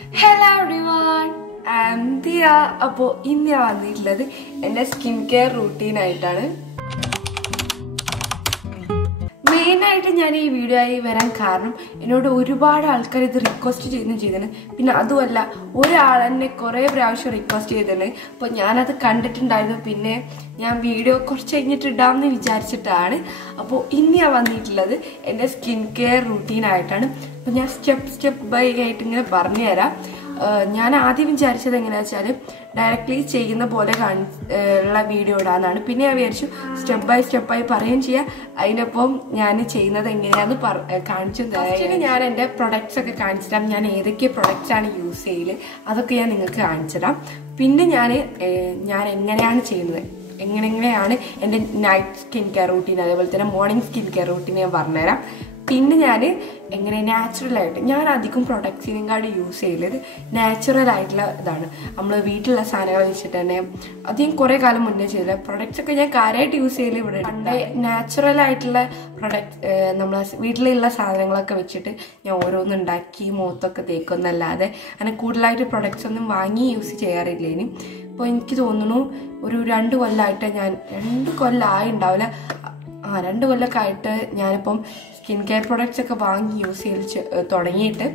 Hello everyone, I'm Dia. അപ്പോൾ ഇന്ന് ഞാൻ വന്നിട്ടുള്ളത് എൻ്റെ സ്കിൻ കെയർ റൂട്ടീനായിട്ടാണ്. മെയിനായിട്ട് ഞാൻ ഈ വീഡിയോ ആയി വരാൻ കാരണം എന്നോട് ഒരുപാട് ആൾക്കാർ ഇത് റിക്വസ്റ്റ് ചെയ്തിട്ടുണ്ട്. പിന്നെ അതുമല്ല ഒരാൾ എന്നെ കുറേ പ്രാവശ്യം റിക്വസ്റ്റ് ചെയ്തിട്ടുണ്ട്. അപ്പോൾ ഞാനത് കണ്ടിട്ടുണ്ടായിരുന്നു. പിന്നെ ഞാൻ വീഡിയോ കുറച്ച് കഴിഞ്ഞിട്ട് ഇടാമെന്ന് വിചാരിച്ചിട്ടാണ്. അപ്പോൾ ഇന്ന് ഞാൻ വന്നിട്ടുള്ളത് എൻ്റെ സ്കിൻ കെയർ റൂട്ടീനായിട്ടാണ്. അപ്പോൾ ഞാൻ സ്റ്റെപ്പ് ബൈ ആയിട്ട് ഇങ്ങനെ പറഞ്ഞുതരാം. ഞാൻ ആദ്യം വിചാരിച്ചത് എങ്ങനെയാണെന്ന് വെച്ചാൽ ഡയറക്റ്റ്ലി ചെയ്യുന്ന പോലെ ഉള്ള വീഡിയോ ഇടാന്നാണ്. പിന്നെ ഞാൻ വിചാരിച്ചു സ്റ്റെപ്പായി പറയുകയും ചെയ്യാം. അതിനൊപ്പം ഞാൻ ചെയ്യുന്നത് എങ്ങനെയാണെന്ന് കാണിച്ചു തരാം. ഞാൻ എൻ്റെ പ്രൊഡക്ട്സ് ഒക്കെ കാണിച്ചു തരാം. ഞാൻ ഏതൊക്കെ പ്രൊഡക്ട്സ് ആണ് യൂസ് ചെയ്യല് അതൊക്കെ ഞാൻ നിങ്ങൾക്ക് കാണിച്ചു തരാം. പിന്നെ ഞാൻ എങ്ങനെയാണ് ചെയ്യുന്നത്, എങ്ങനെയാണ് എൻ്റെ നൈറ്റ് സ്കിൻ കെയർ റൂട്ടീൻ, അതേപോലെ തന്നെ മോർണിംഗ് സ്കിൻ കെയർ റൂട്ടീൻ ഞാൻ പറഞ്ഞുതരാം. പിന്നെ ഞാൻ എങ്ങനെ നാച്ചുറലായിട്ട്, ഞാൻ അധികം പ്രൊഡക്ട്സിനെക്കാളും യൂസ് ചെയ്യുന്നത് നാച്ചുറൽ ആയിട്ടുള്ള ഇതാണ്. നമ്മൾ വീട്ടിലുള്ള സാധനങ്ങൾ വെച്ചിട്ട് തന്നെ അധികം കുറേ കാലം മുന്നേ ചെയ്തില്ല. പ്രൊഡക്ട്സ് ഒക്കെ ഞാൻ കാര്യമായിട്ട് യൂസ് ചെയ്യല് ഇവിടെ നാച്ചുറൽ ആയിട്ടുള്ള പ്രൊഡക്റ്റ്, നമ്മളെ വീട്ടിലുള്ള സാധനങ്ങളൊക്കെ വെച്ചിട്ട് ഞാൻ ഓരോന്നുണ്ടാക്കി മുഖത്തൊക്കെ തേക്കുന്നല്ലാതെ അങ്ങനെ കൂടുതലായിട്ട് പ്രൊഡക്ട്സ് ഒന്നും വാങ്ങി യൂസ് ചെയ്യാറില്ല. ഇനി ഇപ്പോൾ എനിക്ക് തോന്നുന്നു ഒരു 2 കൊല്ലമായിട്ട്, ഞാൻ 2 കൊല്ലമായി ഉണ്ടാവില്ല, 2 കൊല്ലമൊക്കെ ആയിട്ട് ഞാനിപ്പം സ്കിൻ കെയർ പ്രൊഡക്ട്സ് ഒക്കെ വാങ്ങി യൂസ് ചെയ്ത് തുടങ്ങിയിട്ട്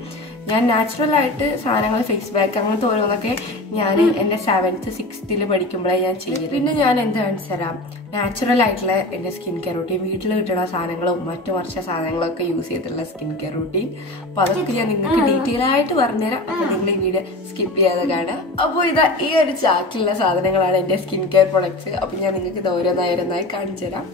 ഞാൻ നാച്ചുറലായിട്ട് സാധനങ്ങൾ, ഫേസ് പാക്ക് അങ്ങനത്തെ ഓരോന്നൊക്കെ ഞാൻ എൻ്റെ 7th 6th പഠിക്കുമ്പോഴേ ഞാൻ ചെയ്യും. പിന്നെ ഞാൻ എന്ത് കാണിച്ചു തരാം, നാച്ചുറൽ ആയിട്ടുള്ള എൻ്റെ സ്കിൻ കെയർ റൂട്ടീൻ, വീട്ടിൽ കിട്ടുന്ന സാധനങ്ങളും മറ്റു വർഷ സാധനങ്ങളൊക്കെ യൂസ് ചെയ്തിട്ടുള്ള സ്കിൻ കെയർ റൂട്ടീൻ. അപ്പോൾ അതൊക്കെ ഞാൻ നിങ്ങൾക്ക് ഡീറ്റെയിൽ ആയിട്ട് പറഞ്ഞുതരാം. അപ്പോൾ നിങ്ങൾ ഈ വീഡിയോ സ്കിപ്പ് ചെയ്യാതെ കാണുക. അപ്പോൾ ഇതാ ഈ ഒരു ചാക്കിലുള്ള സാധനങ്ങളാണ് എൻ്റെ സ്കിൻ കെയർ പ്രൊഡക്ട്സ്. അപ്പോൾ ഞാൻ നിങ്ങൾക്ക് ഇത് ഓരോന്നായി കാണിച്ചു തരാം.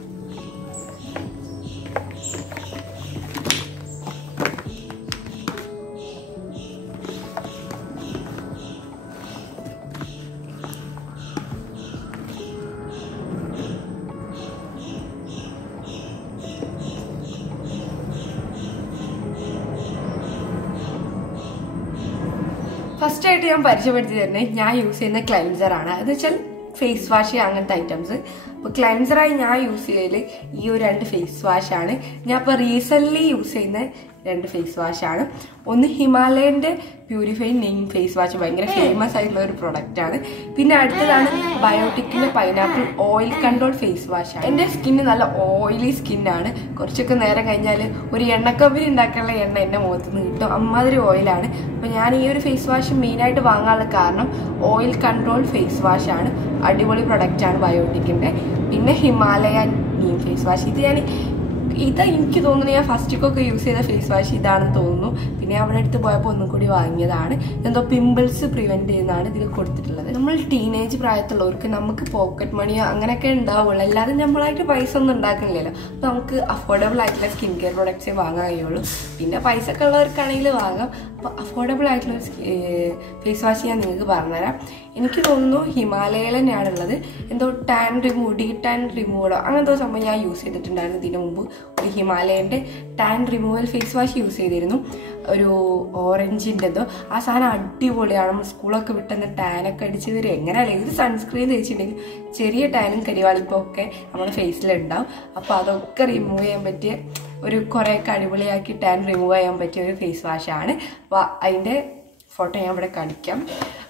ഫസ്റ്റ് ആയിട്ട് ഞാൻ പരിചയപ്പെടുത്തി തരുന്നത് ഞാൻ യൂസ് ചെയ്യുന്ന ക്ലെൻസർ ആണ്. അത് വെച്ചാൽ ഫേസ് വാഷ് അങ്ങനത്തെ ഐറ്റംസ്. അപ്പോൾ ക്ലെൻസറായി ഞാൻ യൂസ് ചെയ്യല് ഈ ഒരു 2 ഫേസ് വാഷാണ്. ഞാൻ ഇപ്പോൾ റീസെൻ്റ്ലി യൂസ് ചെയ്യുന്ന 2 ഫേസ് വാഷാണ്. ഒന്ന് ഹിമാലയൻ്റെ പ്യൂരിഫൈഡ് നെയിം ഫേസ് വാഷ്, ഭയങ്കര ഫേമസ് ആയിട്ടുള്ള ഒരു പ്രൊഡക്റ്റ് ആണ്. പിന്നെ അടുത്തതാണ് ബയോട്ടിക്കിന്റെ pineapple oil control face wash. എൻ്റെ സ്കിന്ന് നല്ല ഓയിലി സ്കിന്നാണ്. കുറച്ചൊക്കെ നേരം കഴിഞ്ഞാൽ ഒരു എണ്ണക്കമ്പനി ഉണ്ടാക്കാനുള്ള എണ്ണ എൻ്റെ മുഖത്ത് നിന്ന് കിട്ടും, അമ്മാതിരി ഓയിലാണ്. അപ്പോൾ ഞാൻ ഈ ഒരു ഫേസ് വാഷ് മെയിനായിട്ട് വാങ്ങാനുള്ള കാരണം ഓയിൽ കൺട്രോൾ ഫേസ് വാഷ് ആണ്. അടിപൊളി പ്രൊഡക്റ്റാണ് ബയോട്ടിക്കിൻ്റെ. പിന്നെ ഹിമാലയൻ നെയിം ഫേസ് വാഷ്, ഇത് എനിക്ക് തോന്നുന്നു ഞാൻ ഫസ്റ്റിക്കൊക്കെ യൂസ് ചെയ്ത ഫേസ് വാഷ് ഇതാണെന്ന് തോന്നുന്നു. പിന്നെ അവിടെ അടുത്ത് പോയപ്പോൾ ഒന്നും കൂടി വാങ്ങിയതാണ്. എന്തോ പിമ്പിൾസ് പ്രിവെന്റ് ചെയ്യുന്നതാണ് ഇതിൽ കൊടുത്തിട്ടുള്ളത്. നമ്മൾ ടീനേജ് പ്രായത്തിലുള്ളവർക്ക് നമുക്ക് പോക്കറ്റ് മണിയോ അങ്ങനെയൊക്കെ ഉണ്ടാവുള്ളൂ, അല്ലാതെ നമ്മളായിട്ട് പൈസ ഒന്നും ഉണ്ടാക്കുന്നില്ലല്ലോ. അപ്പോൾ നമുക്ക് അഫോർഡബിൾ ആയിട്ടുള്ള സ്കിൻ കെയർ പ്രൊഡക്ട്സേ വാങ്ങാൻ കഴിയുള്ളൂ. പിന്നെ പൈസ ഒക്കെ ഉള്ളവർക്കാണെങ്കിൽ വാങ്ങാം. അപ്പോൾ അഫോർഡബിൾ ആയിട്ടുള്ള ഫേസ് വാഷ് ഞാൻ നിങ്ങൾക്ക് പറഞ്ഞുതരാം. എനിക്ക് തോന്നുന്നു ഹിമാലയയിൽ തന്നെയാണുള്ളത്. എന്തോ ടാൻ റിമൂവറോ അങ്ങനത്തെ സംഭവം ഞാൻ യൂസ് ചെയ്തിട്ടുണ്ടായിരുന്നു. ഇതിനു മുമ്പ് ഒരു ഹിമാലയൻ്റെ tan removal face wash use ചെയ്തിരുന്നു, ഒരു ഓറഞ്ചിൻ്റെ എന്തോ. ആ സാധനം അടിപൊളിയാണ്. നമ്മൾ സ്കൂളൊക്കെ വിട്ടെന്ന് ടാനൊക്കെ അടിച്ച് വരും. എങ്ങനെയല്ല, ഇത് സൺസ്ക്രീൻ തേച്ചിട്ടുണ്ടെങ്കിൽ ചെറിയ ടാനും കരിവാളിപ്പം ഒക്കെ നമ്മുടെ ഫേസിലുണ്ടാവും. അപ്പോൾ അതൊക്കെ റിമൂവ് ചെയ്യാൻ പറ്റിയ ഒരു കുറേയൊക്കെ അടിപൊളിയാക്കി ടാൻ റിമൂവ് ചെയ്യാൻ പറ്റിയ ഒരു ഫേസ് വാഷാണ്. അപ്പോൾ അതിൻ്റെ ഫോട്ടോ ഞാൻ ഇവിടെ കാണിക്കാം.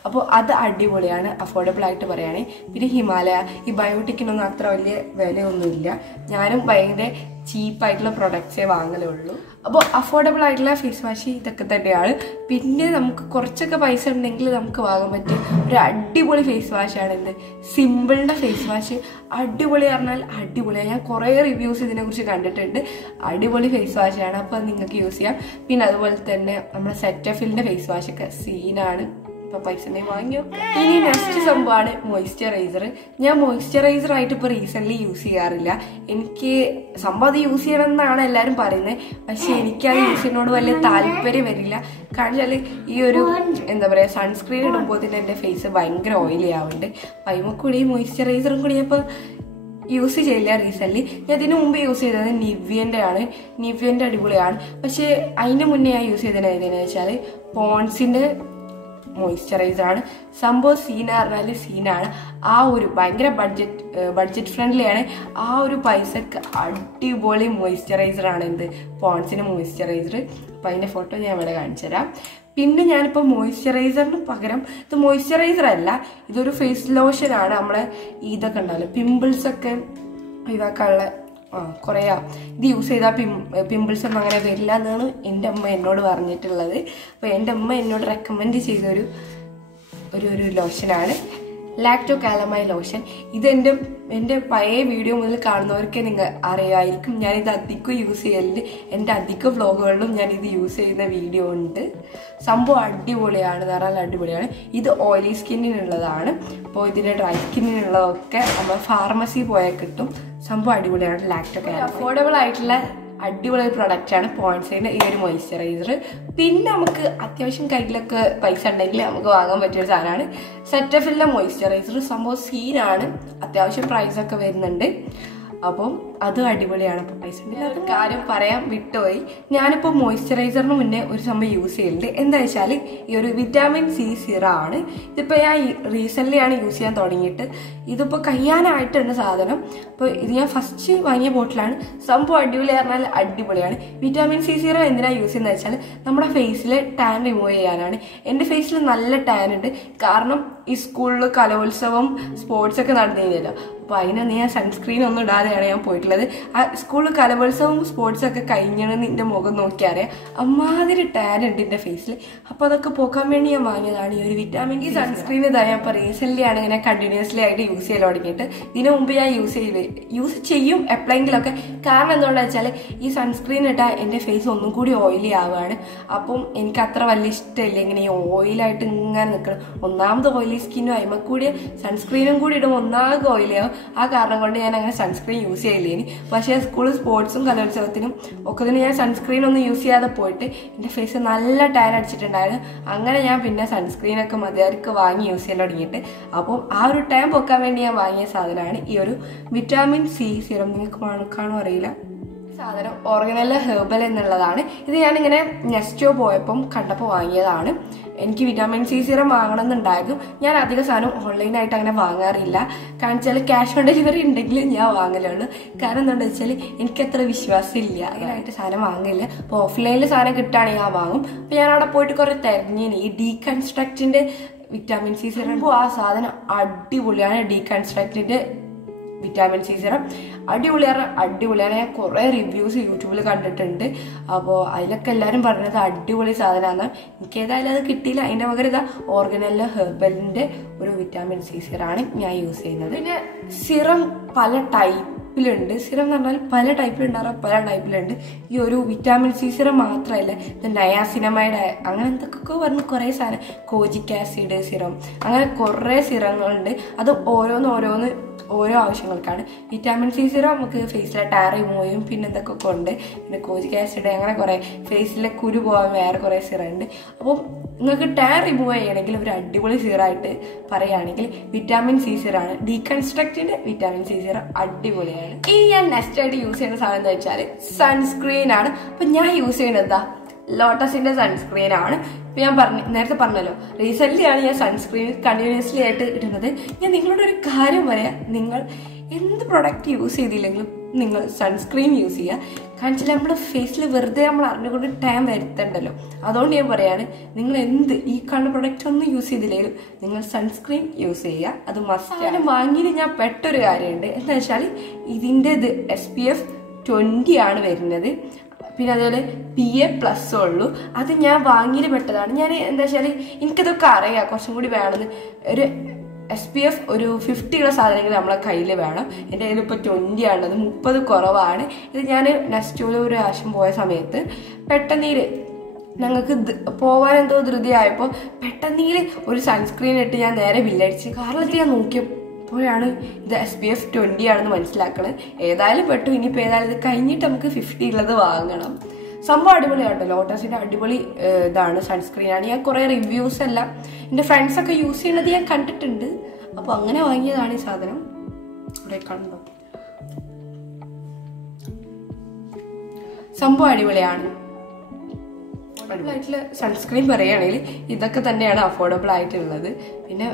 അപ്പോൾ അത് അടിപൊളിയാണ്, അഫോർഡബിൾ ആയിട്ട് പറയുകയാണെങ്കിൽ. പിന്നെ ഹിമാലയ, ഈ ബയോട്ടിക്കിനൊന്നും അത്ര വലിയ വിലയൊന്നുമില്ല. ഞാനും ഭയങ്കര ചീപ്പായിട്ടുള്ള പ്രൊഡക്ട്സേ വാങ്ങലുള്ളൂ. അപ്പോൾ അഫോർഡബിൾ ആയിട്ടുള്ള ഫേസ് വാഷ് ഇതൊക്കെ തന്നെയാണ്. പിന്നെ നമുക്ക് കുറച്ചൊക്കെ പൈസ ഉണ്ടെങ്കിൽ നമുക്ക് വാങ്ങാൻ പറ്റിയ ഒരു അടിപൊളി ഫേസ് വാഷാണ് എന്ത്, സിമ്പിളിൻ്റെ ഫേസ് വാഷ്. അടിപൊളി പറഞ്ഞാൽ അടിപൊളിയാണ്. ഞാൻ കുറേ റിവ്യൂസ് ഇതിനെക്കുറിച്ച് കണ്ടിട്ടുണ്ട്. അടിപൊളി ഫേസ് വാഷാണ്. അപ്പോൾ നിങ്ങൾക്ക് യൂസ് ചെയ്യാം. പിന്നെ അതുപോലെ തന്നെ നമ്മുടെ സെറ്റഫിലിൻ്റെ ഫേസ് വാഷൊക്കെ സീനാണ്. ഇപ്പോൾ പൈസ ഉണ്ടെങ്കിൽ വാങ്ങിയോ. ഇനി നെക്സ്റ്റ് സംഭവമാണ് മോയ്സ്ചറൈസർ. ഞാൻ മോയ്സ്ചറൈസർ ആയിട്ട് ഇപ്പോൾ റീസെൻ്റ്ലി യൂസ് ചെയ്യാറില്ല. എനിക്ക് സംഭവം അത് യൂസ് ചെയ്യണം എന്നാണ് എല്ലാവരും പറയുന്നത്. പക്ഷെ എനിക്കത് യൂസ് ചെയ്യുന്നതിനോട് വലിയ താല്പര്യം വരില്ല. കാരണം വെച്ചാൽ ഈ ഒരു എന്താ പറയുക, സൺസ്ക്രീൻ ഇടുമ്പോൾ തന്നെ എൻ്റെ ഫേസ് ഭയങ്കര ഓയിലി ആവുന്നുണ്ട്. അപ്പോൾ അതിമക്കൂടി ഈ മോയ്സ്ചറൈസറും കൂടി അപ്പോൾ യൂസ് ചെയ്യില്ല റീസെൻ്റ്ലി. ഞാൻ ഇതിനു മുമ്പ് യൂസ് ചെയ്തത് നിവ്യൻ്റെ അടിപൊളിയാണ്. പക്ഷേ അതിന് മുന്നേ ഞാൻ യൂസ് ചെയ്തത് ഏതെന്ന് വെച്ചാൽ പോൺസിൻ്റെ മോയ്സ്ചറൈസറാണ്. സംഭവം സീനാണ്. ആ ഒരു ഭയങ്കര ബഡ്ജറ്റ് ഫ്രണ്ട്ലിയാണ്. ആ ഒരു പൈസക്ക് അടിപൊളി മോയ്സ്ചറൈസറാണ് എന്ത്, പോൺസിൻ്റെ മോയ്സ്ചറൈസർ. അപ്പോൾ അതിൻ്റെ ഫോട്ടോ ഞാൻ ഇവിടെ കാണിച്ചു തരാം. പിന്നെ ഞാനിപ്പോൾ മോയ്സ്ചറൈസറിന് പകരം ഇത് മോയ്സ്ചറൈസർ അല്ല, ഇതൊരു ഫേസ് ലോഷനാണ്. നമ്മളെ ഇതൊക്കെ ഉണ്ടാവില്ല പിമ്പിൾസ് ഒക്കെ ഒഴിവാക്കാനുള്ള കുറയാ ഇത് യൂസ് ചെയ്താൽ പിമ്പിൾസ് ഒന്നും അങ്ങനെ വരില്ല എന്നാണ് എൻ്റെ അമ്മ എന്നോട് പറഞ്ഞിട്ടുള്ളത്. അപ്പോൾ എൻ്റെ അമ്മ എന്നോട് റെക്കമെൻഡ് ചെയ്തൊരു ഒരു ലോഷനാണ് ലാക്ടോ കാലമൈ ലോഷൻ. ഇത് എൻ്റെ പഴയ വീഡിയോ മുതൽ കാണുന്നവർക്കേ നിങ്ങൾ അറിയായിരിക്കും. ഞാനിത് അധികം യൂസ് ചെയ്യലുണ്ട്. എൻ്റെ അധിക വ്ലോഗുകളിലും ഞാനിത് യൂസ് ചെയ്യുന്ന വീഡിയോ ഉണ്ട്. സംഭവം അടിപൊളിയാണ്, നിറയെ അടിപൊളിയാണ്. ഇത് ഓയിലി സ്കിന്നിനുള്ളതാണ്. അപ്പോൾ ഇതിൻ്റെ ഡ്രൈ സ്കിന്നിനുള്ളതൊക്കെ നമ്മൾ ഫാർമസി പോയാൽ കിട്ടും. സംഭവം അടിപൊളിയാണ്. ലാക്ടോ കാലമൈ അഫോർഡബിൾ ആയിട്ടുള്ള അടിപൊളി പ്രൊഡക്റ്റാണ് പോൺസിന്റെ ഈ ഒരു മോയ്സ്ചറൈസർ. പിന്നെ നമുക്ക് അത്യാവശ്യം കയ്യിലൊക്കെ പൈസ ഉണ്ടെങ്കിൽ നമുക്ക് വാങ്ങാൻ പറ്റിയൊരു സാധനമാണ് സെറ്റഫിലിന്റെ മോയ്സ്ചറൈസർ. സംഭവം സീനാണ്, അത്യാവശ്യം പ്രൈസൊക്കെ വരുന്നുണ്ട്. അപ്പം അത് അടിപൊളിയാണ്. അപ്പോൾ പൈസ ഒരു കാര്യം പറയാൻ വിട്ടുപോയി. ഞാനിപ്പോൾ മോയ്സ്ചറൈസറിന് മുന്നേ ഒരു സംഭവം യൂസ് ചെയ്യുന്നുണ്ട്. എന്താ വെച്ചാൽ ഈ ഒരു വിറ്റാമിൻ സി സിറമാണ്. ഇതിപ്പോൾ ഞാൻ റീസെൻ്റ്ലി ആണ് യൂസ് ചെയ്യാൻ തുടങ്ങിയിട്ട്. ഇതിപ്പോൾ കഴിയാനായിട്ടുണ്ട് സാധനം. അപ്പോൾ ഇത് ഞാൻ ഫസ്റ്റ് വാങ്ങിയ ബോട്ടിലാണ്. സംഭവം അടിപൊളി പറഞ്ഞാൽ അടിപൊളിയാണ്. വിറ്റാമിൻ സി സിറം എന്തിനാണ് യൂസ് ചെയ്യുന്നത് വെച്ചാൽ നമ്മുടെ ഫേസിലെ ടാൻ റിമൂവ് ചെയ്യാനാണ്. എൻ്റെ ഫേസിൽ നല്ല ടാൻ ഉണ്ട്. കാരണം ഈ സ്കൂളിൽ കലോത്സവം സ്പോർട്സ് ഒക്കെ നടന്നിരുന്നല്ലോ. അപ്പോൾ അതിനന്ന് ഞാൻ സൺസ്ക്രീൻ ഒന്നും ഇടാതെയാണ് ഞാൻ പോയിട്ടുള്ളത്. ആ സ്കൂളിൽ കലോത്സവവും സ്പോർട്സൊക്കെ കഴിഞ്ഞാണെന്ന് എൻ്റെ മുഖം നോക്കിയാൽ അറിയാം അമ്മാതിരി ടാൻ ഉണ്ട് എൻ്റെ ഫേസിൽ. അപ്പോൾ അതൊക്കെ പോക്കാൻ വേണ്ടി ഞാൻ വാങ്ങിയതാണ് ഈ ഒരു വിറ്റാമിൻ ഈ സൺസ്ക്രീൻ. ഇതാ ഞാൻ ഇപ്പോൾ റീസെൻ്റ്ലി ആണ് ഇങ്ങനെ കണ്ടിന്യൂസ്ലി ആയിട്ട് യൂസ് ചെയ്ത് തുടങ്ങിയിട്ട്. ഇതിനു മുമ്പ് ഞാൻ യൂസ് ചെയ്യും എപ്പോഴെങ്കിലൊക്കെ. കാരണം എന്തുകൊണ്ടാണെന്ന് വെച്ചാൽ ഈ സൺസ്ക്രീൻ ഇട്ടാൽ എൻ്റെ ഫേസ് ഒന്നും കൂടി ഓയിലി ആവുകയാണ്. അപ്പം എനിക്ക് അത്ര വലിയ ഇഷ്ടമില്ല ഇങ്ങനെ ഈ ഓയിലായിട്ട് ഇങ്ങനെ നിൽക്കണം. ഒന്നാമത് ഓയിലി സ്കിന്നും അതിമ കൂടി സൺസ്ക്രീനും കൂടി ഇടുമ്പോൾ ഒന്നാകെ ഓയിലാവും. ആ കാരണം കൊണ്ട് ഞാൻ അങ്ങനെ സൺസ്ക്രീൻ യൂസ് ചെയ്യില്ലേനി. പക്ഷേ സ്കൂൾ സ്പോർട്സും കലോത്സവത്തിനും ഒക്കെ ഞാൻ സൺസ്ക്രീൻ ഒന്നും യൂസ് ചെയ്യാതെ പോയിട്ട് എൻ്റെ ഫേസ് നല്ല ടാൻ അടിച്ചിട്ടുണ്ടായിരുന്നു. അങ്ങനെ ഞാൻ പിന്നെ സൺസ്ക്രീനൊക്കെ മതിയാർക്ക് വാങ്ങി യൂസ് ചെയ്യാൻ തുടങ്ങിയിട്ട്. അപ്പം ആ ഒരു ടൈം പൊക്കാൻ വേണ്ടി ഞാൻ വാങ്ങിയ സാധനമാണ് ഈ ഒരു വിറ്റാമിൻ സി സിറം. നിങ്ങൾക്ക് മണക്കാണോ അറിയില്ല. സാധനം ഓർഗനല്ല ഹെർബൽ എന്നുള്ളതാണ്. ഇത് ഞാനിങ്ങനെ നെസ്റ്റോ പോയപ്പം കണ്ടപ്പോൾ വാങ്ങിയതാണ്. എനിക്ക് വിറ്റാമിൻ സി സിറം വാങ്ങണം എന്നുണ്ടായിരുന്നു. ഞാൻ അധികം സാധനം ഓൺലൈനായിട്ട് അങ്ങനെ വാങ്ങാറില്ല. കാരണം വെച്ചാൽ ക്യാഷ് ഓൺ ഡെലിവറി ഉണ്ടെങ്കിൽ ഞാൻ വാങ്ങലുള്ളൂ. കാരണം എന്താണെന്ന് വെച്ചാൽ എനിക്കത്ര വിശ്വാസമില്ല, അതിനായിട്ട് സാധനം വാങ്ങില്ല. അപ്പോൾ ഓഫ്ലൈനിൽ സാധനം കിട്ടുകയാണെങ്കിൽ ഞാൻ വാങ്ങും. അപ്പോൾ ഞാൻ അവിടെ പോയിട്ട് കുറേ തിരഞ്ഞിന് ഈ ഡീകൺസ്ട്രക്റ്റിൻ്റെ വിറ്റാമിൻ സി സിറം. അപ്പോൾ ആ സാധനം അടിപൊളിയാണ്. ഡീകൺസ്ട്രക്റ്റിൻ്റെ വിറ്റാമിൻ സി സിറം അടിപൊളിയാണ്. ഞാൻ കുറേ റിവ്യൂസ് യൂട്യൂബിൽ കണ്ടിട്ടുണ്ട്. അപ്പോൾ അതിലൊക്കെ എല്ലാവരും പറഞ്ഞത് അടിപൊളി സാധനമാണ്. എനിക്ക് ഏതായാലും അത് കിട്ടിയില്ല. അതിൻ്റെ പകരം ഇതാ ഓർഗനല്ല ഹെർബലിൻ്റെ ഒരു വിറ്റാമിൻ സി സിറാണ് ഞാൻ യൂസ് ചെയ്യുന്നത്. പിന്നെ സിറം പല ടൈപ്പിലുണ്ട്. സിറം എന്ന് പറഞ്ഞാൽ പല ടൈപ്പിലുണ്ട്. ഈ ഒരു വിറ്റാമിൻ സി സിറം മാത്രമല്ല, ഇത് നയാസിനമൈഡ് അങ്ങനെ എന്തൊക്കെ പറഞ്ഞ് കുറേ സാധനം, കോജിക് ആസിഡ് സിറം, അങ്ങനെ കുറേ സിറങ്ങളുണ്ട്. അത് ഓരോന്ന് ഓരോ ആവശ്യങ്ങൾക്കാണ്. വിറ്റാമിൻ സി സിറം നമുക്ക് ഫേസിലെ ടാൻ റിമൂവ് ചെയ്യും. പിന്നെ എന്തൊക്കെ ഉണ്ട്, പിന്നെ കോജിക് ആസിഡ്, അങ്ങനെ കുറേ ഫേസിലെ കുരു പോകാൻ വേറെ കുറേ സിറം ഉണ്ട്. അപ്പം നിങ്ങൾക്ക് ടാൻ റിമൂവ് ചെയ്യണമെങ്കിൽ ഒരു അടിപൊളി സിറായിട്ട് പറയുകയാണെങ്കിൽ വിറ്റാമിൻ സി സിറാണ്. ഡീകൺസ്ട്രക്റ്റിന്റെ വിറ്റാമിൻ സി സിറം അടിപൊളിയാണ്. ഇനി ഞാൻ നെക്സ്റ്റ് ആയിട്ട് യൂസ് ചെയ്യുന്ന സാധനം എന്ന് വെച്ചാൽ സൺസ്ക്രീൻ ആണ്. അപ്പം ഞാൻ യൂസ് ചെയ്യുന്നത് എന്താ, ലോട്ടസിന്റെ സൺസ്ക്രീൻ ആണ്. ഇപ്പം ഞാൻ നേരത്തെ പറഞ്ഞല്ലോ, റീസെൻ്റ്ലി ആണ് ഞാൻ സൺസ്ക്രീൻ കണ്ടിന്യൂസ്ലി ആയിട്ട് ഇടുന്നത്. ഞാൻ നിങ്ങളോട് ഒരു കാര്യം പറയാം, നിങ്ങൾ എന്ത് പ്രൊഡക്റ്റ് യൂസ് ചെയ്തില്ലെങ്കിലും നിങ്ങൾ സൺസ്ക്രീൻ യൂസ് ചെയ്യുക. കാരണം വെച്ചാൽ നമ്മുടെ ഫേസിൽ വെറുതെ നമ്മൾ അറിഞ്ഞുകൊണ്ട് ടാൻ വരുത്തണ്ടല്ലോ. അതുകൊണ്ട് ഞാൻ പറയാണ്, നിങ്ങൾ ഈ കാണുന്ന പ്രൊഡക്റ്റ് ഒന്നും യൂസ് ചെയ്തില്ലെങ്കിലും നിങ്ങൾ സൺസ്ക്രീൻ യൂസ് ചെയ്യുക. അത് മസ്റ്റ്. വാങ്ങിയിട്ട് ഞാൻ പെട്ടൊരു കാര്യമുണ്ട്. എന്താ വെച്ചാൽ ഇതിൻ്റെ SPF 20 ആണ് വരുന്നത്. പിന്നെ അതുപോലെ PA+ ഉള്ളൂ. അത് ഞാൻ വാങ്ങിയിട്ട് പെട്ടതാണ്. ഞാൻ എന്താ വെച്ചാൽ എനിക്കിതൊക്കെ അറിയാം, കുറച്ചും കൂടി വേണമെന്ന്. ഒരു SPF ഒരു 50 സാധനങ്ങൾ നമ്മളെ കയ്യിൽ വേണം. എൻ്റെ കയ്യിൽ ഇപ്പോൾ 20 ആണ്, അത് 30 കുറവാണ്. ഇത് ഞാൻ നെസ്റ്റോയിൽ ഒരു ആവശ്യം പോയ സമയത്ത് പെട്ടെന്ന് ഞങ്ങൾക്ക് പോകാൻ എന്തോ ധൃതിയായപ്പോൾ പെട്ടെന്ന് ഒരു സൺസ്ക്രീൻ ഇട്ട് ഞാൻ നേരെ ബില്ലടിച്ച് കാറിലെത്തി ഞാൻ നോക്കിയപ്പോഴാണ് ഇത് SPF 20 ആണെന്ന് മനസ്സിലാക്കണത്. ഏതായാലും പെട്ടു. ഇനിയിപ്പോൾ ഏതായാലും ഇത് കഴിഞ്ഞിട്ട് നമുക്ക് 50 ഉള്ളത് വാങ്ങണം. സംഭവം അടിപൊളിയാട്ടോ. ലോട്ടസിന്റെ അടിപൊളി ഇതാണ്, സൺസ്ക്രീനാണ്. ഞാൻ കുറേ റിവ്യൂസ് എല്ലാം എൻ്റെ ഫ്രണ്ട്സൊക്കെ യൂസ് ചെയ്യുന്നത് ഞാൻ കണ്ടിട്ടുണ്ട്. അപ്പോൾ അങ്ങനെ വാങ്ങിയതാണ് ഈ സാധനം. ഇവിടെ കണ്ടോ, സംഭവം അടിപൊളിയാണ്. ആയിട്ടുള്ള സൺസ്ക്രീൻ പറയുകയാണെങ്കിൽ ഇതൊക്കെ തന്നെയാണ് അഫോർഡബിൾ ആയിട്ടുള്ളത്. പിന്നെ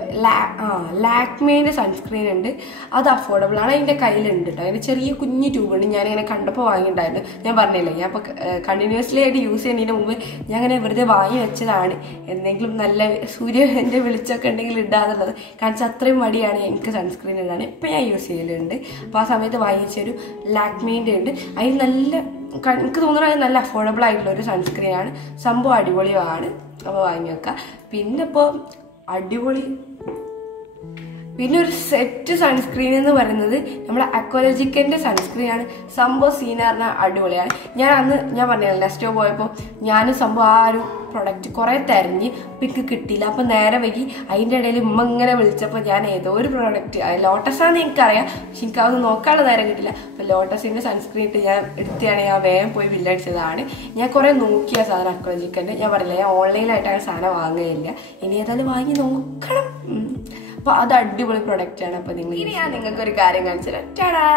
ലാക്മേന്റെ സൺസ്ക്രീൻ ഉണ്ട്, അത് അഫോർഡബിൾ ആണ്, അതിന്റെ കയ്യിലുണ്ട് കേട്ടോ. അതിന്റെ ചെറിയ കുഞ്ഞു ട്യൂബുണ്ട്, ഞാനിങ്ങനെ കണ്ടപ്പോൾ വാങ്ങിയിട്ടുണ്ടായിരുന്നു. ഞാൻ പറഞ്ഞില്ലേ, ഞാൻ ഇപ്പോൾ കണ്ടിന്യൂസ്ലി ആയിട്ട് യൂസ് ചെയ്യുന്നതിന് മുമ്പ് ഞാൻ അങ്ങനെ വെറുതെ വാങ്ങി വെച്ചതാണ്, എന്തെങ്കിലും നല്ല സൂര്യന്റെ വെളിച്ചമൊക്കെ ഉണ്ടെങ്കിൽ ഇടാന്നുള്ളത്. കാരണം അത്രയും മടിയാണ് എനിക്ക് സൺസ്ക്രീൻ ഇടാണ്. ഇപ്പം ഞാൻ യൂസ് ചെയ്യലുണ്ട്. അപ്പോൾ ആ സമയത്ത് വാങ്ങിച്ചൊരു ലാക്മേന്റെ ഉണ്ട്, അതിന് നല്ല എനിക്ക് തോന്നുന്നത് അത് നല്ല അഫോർഡബിൾ ആയിട്ടുള്ള ഒരു സൺസ്ക്രീനാണ്. സംഭവം അടിപൊളിയാണ്, അപ്പോൾ വാങ്ങി വെക്കാം. പിന്നെ ഇപ്പോൾ അടിപൊളി പിന്നെ ഒരു സെറ്റ് സൺസ്ക്രീൻ എന്ന് പറയുന്നത് നമ്മുടെ അക്വാലോജിക്കന്റെ സൺസ്ക്രീൻ ആണ്. സംഭവം സീനാറിന അടിപൊളിയാണ്. ഞാൻ പറഞ്ഞില്ല നെസ്റ്റോ പോയപ്പോൾ ഞാൻ സംഭവം ആ ഒരു പ്രൊഡക്റ്റ് കുറെ തെരഞ്ഞ് എനിക്ക് കിട്ടിയില്ല. അപ്പൊ നേരെ വൈകി അതിന്റെ ഇടയിൽ ഉമ്മ ഇങ്ങനെ വിളിച്ചപ്പോൾ ഞാൻ ഏതോ ഒരു പ്രോഡക്റ്റ്, ലോട്ടസാന്ന് എനിക്കറിയാം, പക്ഷെ എനിക്ക് അതൊന്നും നോക്കാനുള്ള നേരം കിട്ടില്ല. അപ്പൊ ലോട്ടസിന്റെ സൺസ്ക്രീൻ ഇട്ട് ഞാൻ എടുത്തിയാണ് ഞാൻ വേഗം പോയി ബില്ലടിച്ചതാണ്. ഞാൻ കുറെ നോക്കിയ സാധനം അക്വാലോജിക്കന്റെ, ഞാൻ പറഞ്ഞില്ല ഞാൻ ഓൺലൈനായിട്ടാണ് സാധനം വാങ്ങുകയില്ല, ഇനി ഏതായാലും വാങ്ങി നോക്കണം. അപ്പൊ അത് അടിപൊളി പ്രൊഡക്റ്റ് ആണ്. അപ്പൊ ഇനി ഞാൻ നിങ്ങൾക്ക് ഒരു കാര്യം കാണിച്ചുതരാം. ടാടാ,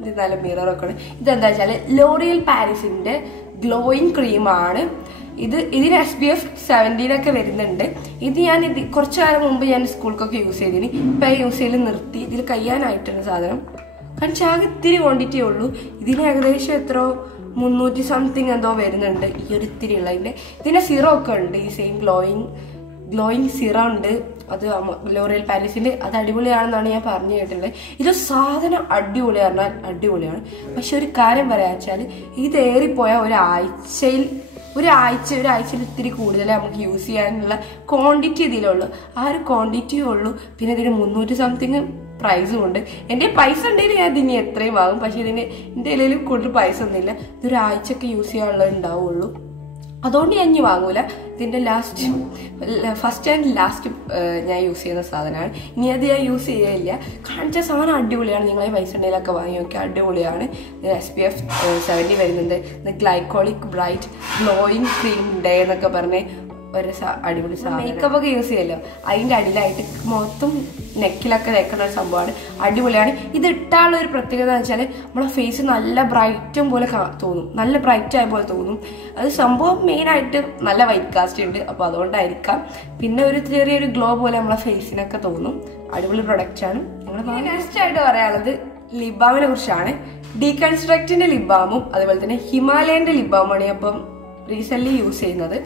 ഇത് നല്ല മിററൊക്കെ ഉണ്ട്. ഇതെന്താ വെച്ചാല് ലോറിയൽ പാരീസിന്റെ ഗ്ലോയിങ് ക്രീമാണ്. ഇതിന് SPF 17 ഒക്കെ വരുന്നുണ്ട്. ഇത് ഞാൻ കുറച്ചു കാലം മുമ്പ് ഞാൻ സ്കൂൾക്കൊക്കെ യൂസ് ചെയ്തിന്, ഇപ്പൊ യൂസ് ചെയ്ത് നിർത്തി. ഇതിൽ കഴിയാനായിട്ടുണ്ട് സാധനം, കാരണം ആകെ ഇത്തിരി ക്വാണ്ടിറ്റി ഉള്ളൂ. ഇതിന് ഏകദേശം എത്രയോ 300 സംതിങ് എന്തോ വരുന്നുണ്ട് ഈ ഒരു ഇത്തിരി ഉള്ളതിന്റെ. ഇതിന്റെ സിറോ ഒക്കെ ഉണ്ട്, ഈ സെയിം ഗ്ലോയിങ് സിറോ ഉണ്ട്, അത് ലോറിയൽ പാരീസിന്റെ. അത് അടിപൊളിയാണെന്നാണ് ഞാൻ പറഞ്ഞു കേട്ടിട്ടുള്ളത്. ഇത് സാധനം അടിപൊളി പറഞ്ഞാൽ അടിപൊളിയാണ്. പക്ഷെ ഒരു കാര്യം പറയാ വെച്ചാൽ ഇത് ഏറിപ്പോയ ഒരാഴ്ചയിൽ ഇത്തിരി കൂടുതൽ നമുക്ക് യൂസ് ചെയ്യാനുള്ള ക്വാണ്ടിറ്റി ഇതിലുള്ളൂ. ആ ഒരു ക്വാണ്ടിറ്റിയേ ഉള്ളൂ. പിന്നെ ഇതിന് 300 സംതിങ് പ്രൈസും ഉണ്ട്. എൻ്റെ പൈസ ഉണ്ടെങ്കിൽ ഞാൻ ഇതിന് എത്രയും വാങ്ങും, പക്ഷെ എൻ്റെ കയ്യിലും കൂടുതൽ പൈസ ഒന്നുമില്ല. ഇതൊരാഴ്ചയൊക്കെ യൂസ് ചെയ്യാനുള്ളത് ഉണ്ടാവുള്ളൂ, അതുകൊണ്ട് ഞാൻ ഇനി വാങ്ങൂല. ഇതിന്റെ ഫസ്റ്റ് ആൻഡ് ലാസ്റ്റ് ഞാൻ യൂസ് ചെയ്യുന്ന സാധനമാണ്. ഇനി അത് ഞാൻ യൂസ് ചെയ്യില്ല. കാണിച്ച സാധനം അടിപൊളിയാണ്, നിങ്ങൾ പൈസ ഉണ്ടെങ്കിലൊക്കെ വാങ്ങി നോക്കിയാൽ അടിപൊളിയാണ്. SPF 70 വരുന്നുണ്ട്. Glycolic bright glowing cream day എന്നൊക്കെ പറഞ്ഞ് ഒരു അടിപൊളി സാധനം. മേക്കപ്പ് ഒക്കെ യൂസ് ചെയ്യല്ലോ, അതിന്റെ അടിയിലായിട്ട് മൊത്തം നെക്കിലൊക്കെ തേക്കുന്ന ഒരു സംഭവമാണ്, അടിപൊളിയാണ്. ഇത് ഇട്ടാനുള്ള ഒരു പ്രത്യേകത എന്ന് വെച്ചാൽ നമ്മളെ ഫേസ് നല്ല ബ്രൈറ്റും പോലെ തോന്നും, നല്ല ബ്രൈറ്റ് ആയ പോലെ തോന്നും. അത് സംഭവം മെയിനായിട്ട് നല്ല വൈറ്റ് കാസ്റ്റ് ഉണ്ട്, അപ്പോൾ അതുകൊണ്ടായിരിക്കാം. പിന്നെ ഒരു ചെറിയൊരു ഗ്ലോ പോലെ നമ്മളെ ഫേസിനൊക്കെ തോന്നും. അടിപൊളി പ്രൊഡക്റ്റ് ആണ്. നെക്സ്റ്റ് ആയിട്ട് പറയാനുള്ളത് ലിബാമിനെ കുറിച്ചാണ്. ഡീകൺസ്ട്രക്റ്റിന്റെ ലിബാമും അതുപോലെ തന്നെ ഹിമാലയന്റെ ലിബാമുമാണ് ഞാൻ ഇപ്പം റീസെന്റ് യൂസ് ചെയ്യുന്നത്.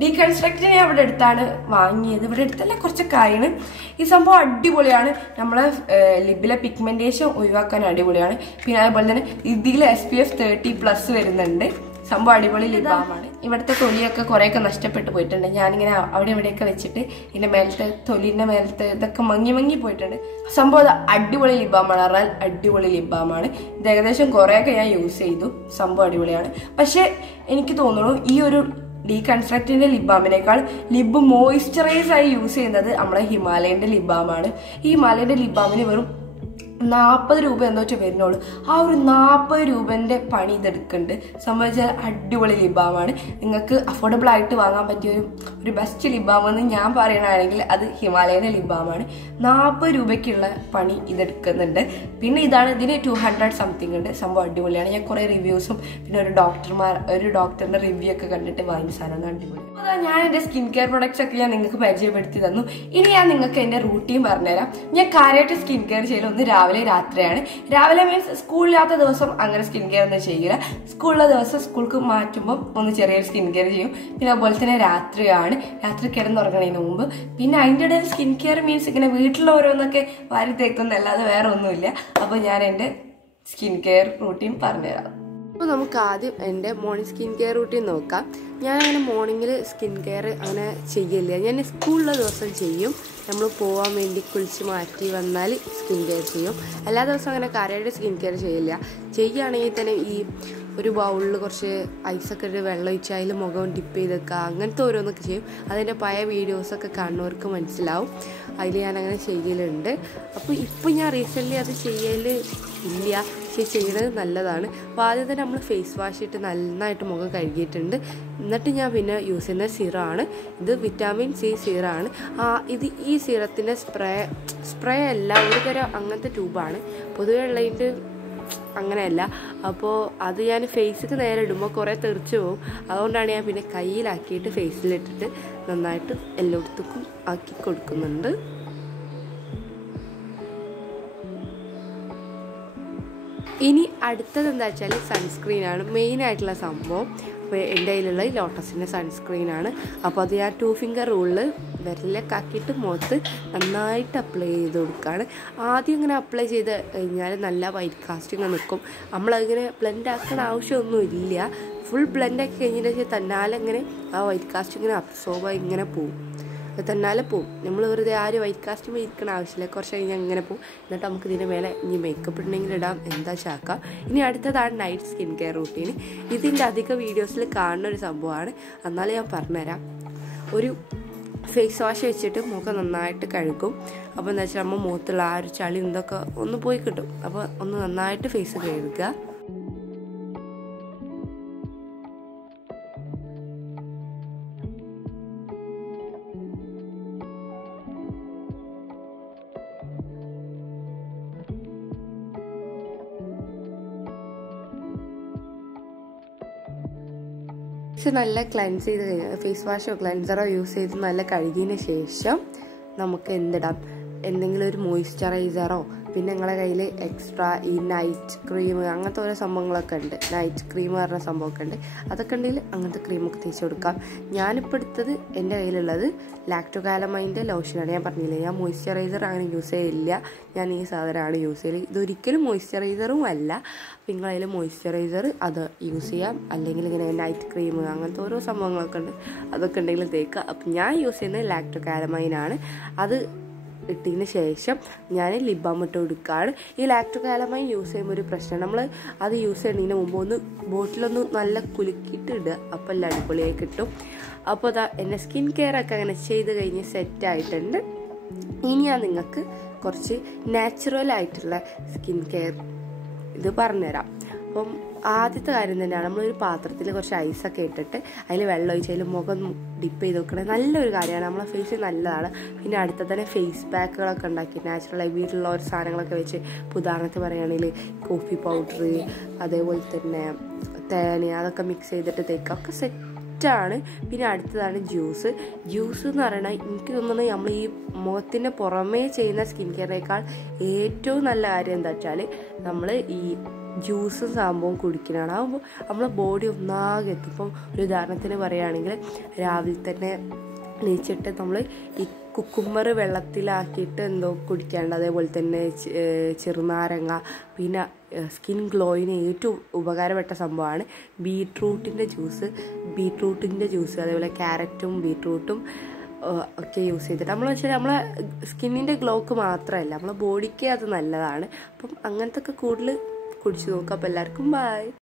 ഡീകൺസ്ട്രക്റ്റിനെ ഞാൻ ഇവിടെ അടുത്താണ് വാങ്ങിയത്, ഇവിടെ അടുത്തല്ല കുറച്ച് കാര്യമാണ്. ഈ സംഭവം അടിപൊളിയാണ്, നമ്മളെ ലിബിലെ പിഗ്മെന്റേഷൻ ഒഴിവാക്കാൻ അടിപൊളിയാണ്. പിന്നെ അതുപോലെ തന്നെ ഇതിൽ SPF 30+ വരുന്നുണ്ട്. സംഭവം അടിപൊളി ലിബാമാണ്. ഇവിടുത്തെ തൊലിയൊക്കെ കുറേയൊക്കെ നഷ്ടപ്പെട്ടു പോയിട്ടുണ്ട്. ഞാനിങ്ങനെ അവിടെ ഇവിടെയൊക്കെ വെച്ചിട്ട് ഇതിന്റെ മേലത്തെ തൊലിന്റെ മേലത്തെ ഇതൊക്കെ മങ്ങി പോയിട്ടുണ്ട്. സംഭവം അടിപൊളി ലിബാമാണ്, പറഞ്ഞാൽ അടിപൊളി ലിബാമാണ്. ഇത് ഏകദേശം കുറേയൊക്കെ ഞാൻ യൂസ് ചെയ്തു, സംഭവം അടിപൊളിയാണ്. പക്ഷെ എനിക്ക് തോന്നുന്നു ഈ ഒരു ഡീകൺസ്ട്രക്റ്റിന്റെ ലിബാമിനേക്കാൾ ലിബ് മോയിസ്ചറൈസ് ആയി യൂസ് ചെയ്യുന്നത് നമ്മുടെ ഹിമാലയന്റെ ലിബാമാണ്. ഈ ഹിമാലയന്റെ ലിബാമിന് വെറും 40 രൂപ എന്തോ വരുന്നുള്ളൂ. ആ ഒരു 40 രൂപന്റെ പണി ഇതെടുക്കുന്നുണ്ട്. സംബന്ധിച്ചാൽ അടിപൊളി ലിബാമാണ്. നിങ്ങൾക്ക് അഫോർഡബിൾ ആയിട്ട് വാങ്ങാൻ പറ്റിയ ഒരു ബെസ്റ്റ് ലിബാം എന്ന് ഞാൻ പറയണമെങ്കിൽ അത് ഹിമാലയന്റെ ലിബാമാണ്. 40 രൂപയ്ക്കുള്ള പണി ഇതെടുക്കുന്നുണ്ട്. പിന്നെ ഇതിന് 200 സംതിങ് ഉണ്ട്. സംഭവം അടിപൊളിയാണ്. ഞാൻ കുറെ റിവ്യൂസും പിന്നെ ഒരു ഡോക്ടറിന്റെ റിവ്യൂ ഒക്കെ കണ്ടിട്ട് വാങ്ങിയ സാധനം അടിപൊളി. അതാ ഞാൻ എന്റെ സ്കിൻ കെയർ പ്രൊഡക്ട്സ് ഒക്കെ ഞാൻ നിങ്ങൾക്ക് പരിചയപ്പെടുത്തി തന്നു. ഇനി ഞാൻ നിങ്ങൾക്ക് എന്റെ റൂട്ടീൻ പറഞ്ഞുതരാം. ഞാൻ കാര്യമായിട്ട് സ്കിൻ കെയർ ചെയ്യലും ഒന്ന് രാവിലെ രാത്രിയാണ്. രാവിലെ മീൻസ് സ്കൂളില്ലാത്ത ദിവസം അങ്ങനെ സ്കിൻ കെയർ ഒന്നും ചെയ്യില്ല. സ്കൂളിലെ ദിവസം സ്കൂൾക്ക് മാറ്റുമ്പോൾ ഒന്ന് ചെറിയൊരു സ്കിൻ കെയർ ചെയ്യും. പിന്നെ അതുപോലെ തന്നെ രാത്രി കിടന്നുറങ്ങണതിന് മുമ്പ്. പിന്നെ അതിൻ്റെ ഇടയിൽ സ്കിൻ കെയർ മീൻസ് ഇങ്ങനെ വീട്ടിൽ ഓരോന്നൊക്കെ വാരി തേക്കുന്നല്ലാതെ വേറെ ഒന്നുമില്ല. അപ്പോൾ ഞാൻ എൻ്റെ സ്കിൻ കെയർ റൂട്ടീൻ പറഞ്ഞുതരാം. അപ്പോൾ നമുക്ക് ആദ്യം എൻ്റെ മോർണിംഗ് സ്കിൻ കെയർ റൂട്ടീൻ നോക്കാം. ഞാൻ അങ്ങനെ മോർണിംഗിൽ സ്കിൻ കെയർ അങ്ങനെ ചെയ്യില്ല. ഞാൻ സ്കൂളിലെ ദിവസം ചെയ്യും. നമ്മൾ പോകാൻ വേണ്ടി കുളിച്ച് മാറ്റി വന്നാൽ സ്കിൻ കെയർ ചെയ്യും. എല്ലാ ദിവസവും അങ്ങനെ കാര്യമായിട്ട് സ്കിൻ കെയർ ചെയ്യില്ല. ചെയ്യുകയാണെങ്കിൽ തന്നെ ഈ ഒരു ബൗളിൽ കുറച്ച് ഐസൊക്കെ ഇട്ട് വെള്ളം ഒഴിച്ച് അതിൽ മുഖം ഡിപ്പ് ചെയ്ത് വെക്കുക, അങ്ങനത്തെ ഓരോന്നൊക്കെ ചെയ്യും. അതിൻ്റെ പഴയ വീഡിയോസൊക്കെ കാണുന്നവർക്ക് മനസ്സിലാവും. അതിൽ ഞാനങ്ങനെ ചെയ്യലുണ്ട്. അപ്പോൾ ഇപ്പോൾ ഞാൻ റീസെൻ്റ്ലി അത് ചെയ്യൽ ഇല്ല, പക്ഷേ ചെയ്യുന്നത് നല്ലതാണ്. അപ്പോൾ ആദ്യം തന്നെ നമ്മൾ ഫേസ് വാഷ് ഇട്ട് നന്നായിട്ട് മുഖം കഴുകിയിട്ടുണ്ട്. എന്നിട്ട് ഞാൻ പിന്നെ യൂസ് ചെയ്യുന്ന സിറാണ്. ഇത് വിറ്റാമിൻ C സിറാണ്. ഈ സിറത്തിൻ്റെ സ്പ്രേ അല്ല, ഒരു തരം അങ്ങനത്തെ ട്യൂബാണ്. പൊതുവെ ഉള്ളതിൻ്റെ അങ്ങനെയല്ല. അപ്പോൾ അത് ഞാൻ ഫേസിക്ക് നേരെ ഇടുമ്പോൾ കുറേ തെറിച്ച് പോകും. അതുകൊണ്ടാണ് ഞാൻ പിന്നെ കയ്യിലാക്കിയിട്ട് ഫേസിലിട്ടിട്ട് നന്നായിട്ട് എല്ലായിടത്തേക്കും ആക്കി കൊടുക്കുന്നുണ്ട്. ഇനി അടുത്തത് എന്താ വെച്ചാൽ സൺസ്ക്രീനാണ് മെയിനായിട്ടുള്ള സംഭവം. അപ്പോൾ എൻ്റെ കയ്യിലുള്ള ലോട്ടസിൻ്റെ സൺസ്ക്രീനാണ്. അപ്പോൾ അത് ഞാൻ 2 ഫിംഗർ റൂളിൽ വിരലൊക്കെ ആക്കിയിട്ട് മുഖത്ത് നന്നായിട്ട് അപ്ലൈ ചെയ്ത് കൊടുക്കുകയാണ്. ആദ്യം ഇങ്ങനെ അപ്ലൈ ചെയ്ത് കഴിഞ്ഞാൽ നല്ല വൈറ്റ് കാസ്റ്റിങ് നിൽക്കും. നമ്മളതിങ്ങനെ ബ്ലെൻഡ് ആക്കേണ്ട ആവശ്യമൊന്നുമില്ല. ഫുൾ ബ്ലെൻഡാക്കി കഴിഞ്ഞതിന് ശേഷം തന്നാലെ ഇങ്ങനെ ആ വൈറ്റ് കാസ്റ്റിങ്ങിനെ അബ്സോർബായി ഇങ്ങനെ പോവും. തന്നാലെ പോവും. നമ്മൾ വെറുതെ ആരും വൈറ്റ് കാസ്റ്റുമ്പോൾ ഇരിക്കണ ആവശ്യമില്ല. കുറച്ച് കഴിഞ്ഞാൽ ഇങ്ങനെ പോവും. എന്നിട്ട് നമുക്ക് ഇതിൻ്റെ മേലെ ഇനി മേക്കപ്പ് ഇടണമെങ്കിൽ ഇടാം, എന്താ ചാക്കാം. ഇനി അടുത്തതാണ് നൈറ്റ് സ്കിൻ കെയർ റൂട്ടീൻ. ഇതിൻ്റെ അധിക വീഡിയോസിൽ കാണുന്ന ഒരു സംഭവമാണ്. എന്നാലും ഞാൻ പറഞ്ഞുതരാം. ഒരു ഫേസ് വാഷ് വെച്ചിട്ട് മുഖം നന്നായിട്ട് കഴുകും. അപ്പോൾ എന്താ വെച്ചാൽ നമ്മൾ മുഖത്തുള്ള ആ ഒരു ചളി എന്തൊക്കെ ഒന്ന് പോയി കിട്ടും. അപ്പോൾ ഒന്ന് നന്നായിട്ട് ഫേസ് കഴുകുക. നല്ല ക്ലൻസ് ചെയ്ത് കഴിഞ്ഞാൽ ഫേസ് വാഷോ ക്ലൻസറോ യൂസ് ചെയ്ത് നല്ല കഴുകിയതിന് ശേഷം നമുക്ക് എന്തിടാം, എന്തെങ്കിലും ഒരു മോയ്സ്ചറൈസറോ പിന്നെ നിങ്ങളുടെ കയ്യിൽ എക്സ്ട്രാ ഈ നൈറ്റ് ക്രീം അങ്ങനത്തെ ഓരോ സംഭവങ്ങളൊക്കെ ഉണ്ട്. നൈറ്റ് ക്രീം പറഞ്ഞ സംഭവമൊക്കെ ഉണ്ട്. അതൊക്കെ ഉണ്ടെങ്കിൽ അങ്ങനത്തെ ക്രീമൊക്കെ തേച്ച് കൊടുക്കാം. ഞാനിപ്പോൾ എടുത്തത് എൻ്റെ കയ്യിലുള്ളത് ലാക്ടോകാലമൈൻ്റെ ലോഷനാണ്. ഞാൻ പറഞ്ഞില്ലേ, ഞാൻ മോയ്സ്ചറൈസർ അങ്ങനെ യൂസ് ചെയ്യില്ല. ഞാൻ ഈ സാധനമാണ് യൂസ് ചെയ്യൽ. ഇതൊരിക്കലും മോയ്സ്ചറൈസറും അല്ല. നിങ്ങളുടെ കയ്യിൽ മോയ്സ്ചറൈസർ അത് യൂസ് ചെയ്യാം. അല്ലെങ്കിൽ ഇങ്ങനെ നൈറ്റ് ക്രീം അങ്ങനത്തെ ഓരോ സംഭവങ്ങളൊക്കെ ഉണ്ട്. അതൊക്കെ ഉണ്ടെങ്കിൽ തേക്കുക. അപ്പം ഞാൻ യൂസ് ചെയ്യുന്നത് ലാക്ടോകാലമൈനാണ്. അത് ഇട്ടതിന് ശേഷം ഞാൻ ലിപ് ബാം ഇട്ട് കൊടുക്കുകയാണ്. ഈ ലാക്ടോകാലമൈൻ യൂസ് ചെയ്യുമ്പോൾ ഒരു പ്രശ്നം, നമ്മൾ അത് യൂസ് ചെയ്യുന്നതിന് മുമ്പ് ഒന്ന് ബോട്ടിലൊന്ന് നല്ല കുലുക്കിയിട്ട് ഇടുക. അപ്പോൾ എല്ലാം അടിപൊളിയായി കിട്ടും. അപ്പോൾ അതാ എൻ്റെ സ്കിൻ കെയർ ഒക്കെ അങ്ങനെ ചെയ്ത് കഴിഞ്ഞ് സെറ്റായിട്ടുണ്ട്. ഇനി ഞാൻ നിങ്ങൾക്ക് കുറച്ച് നാച്ചുറൽ ആയിട്ടുള്ള സ്കിൻ കെയർ ഇത് പറഞ്ഞുതരാം. അപ്പം ആദ്യത്തെ കാര്യം തന്നെയാണ്, നമ്മളൊരു പാത്രത്തിൽ കുറച്ച് ഐസൊക്കെ ഇട്ടിട്ട് അതിൽ വെള്ളം ഒഴിച്ച് അതിൽ മുഖം ഡിപ്പ് ചെയ്ത് വെക്കണത് നല്ലൊരു കാര്യമാണ്. നമ്മളെ ഫേസിൽ നല്ലതാണ്. പിന്നെ അടുത്ത തന്നെ ഫേസ് പാക്കുകളൊക്കെ ഉണ്ടാക്കി നാച്ചുറലായി വീട്ടിലുള്ള ഒരു സാധനങ്ങളൊക്കെ വെച്ച്, ഉദാഹരണത്തിന് പറയുകയാണെങ്കിൽ കോഫി പൗഡർ, അതേപോലെ തന്നെ തേന്, അതൊക്കെ മിക്സ് ചെയ്തിട്ട് തേക്കുക. ഒക്കെ സെറ്റാണ്. പിന്നെ അടുത്തതാണ് ജ്യൂസ്. ജ്യൂസ് എന്ന് പറയുന്നത് എനിക്ക് തോന്നുന്നത് നമ്മൾ ഈ മുഖത്തിൻ്റെ പുറമേ ചെയ്യുന്ന സ്കിൻ കെയറിനേക്കാൾ ഏറ്റവും നല്ല കാര്യം എന്താ വെച്ചാൽ നമ്മൾ ഈ ജ്യൂസും സംഭവം കുടിക്കുന്നതാണ്. ആകുമ്പോൾ നമ്മളെ ബോഡി ഒന്നാകെ എത്തും. ഇപ്പം ഒരു ഉദാഹരണത്തിന് പറയുകയാണെങ്കിൽ രാവിലെ തന്നെ എണീച്ചിട്ട് നമ്മൾ ഈ കുക്കുമ്പർ വെള്ളത്തിലാക്കിയിട്ട് എന്തോ കുടിക്കാണ്ട്, അതേപോലെ തന്നെ ചെറുനാരങ്ങ, പിന്നെ സ്കിൻ ഗ്ലോയിന് ഏറ്റവും ഉപകാരപ്പെട്ട സംഭവമാണ് ബീട്രൂട്ടിൻ്റെ ജ്യൂസ്, അതേപോലെ ക്യാരറ്റും ബീട്രൂട്ടും ഒക്കെ യൂസ് ചെയ്തിട്ട് നമ്മൾ വെച്ചാൽ നമ്മളെ സ്കിന്നിൻ്റെ ഗ്ലോക്ക് മാത്രമല്ല നമ്മളെ ബോഡിക്ക് അത് നല്ലതാണ്. അപ്പം അങ്ങനത്തെ ഒക്കെ കൂടുതൽ കുടിച്ചു നോക്കാം. അപ്പോൾ എല്ലാവർക്കും ബൈ.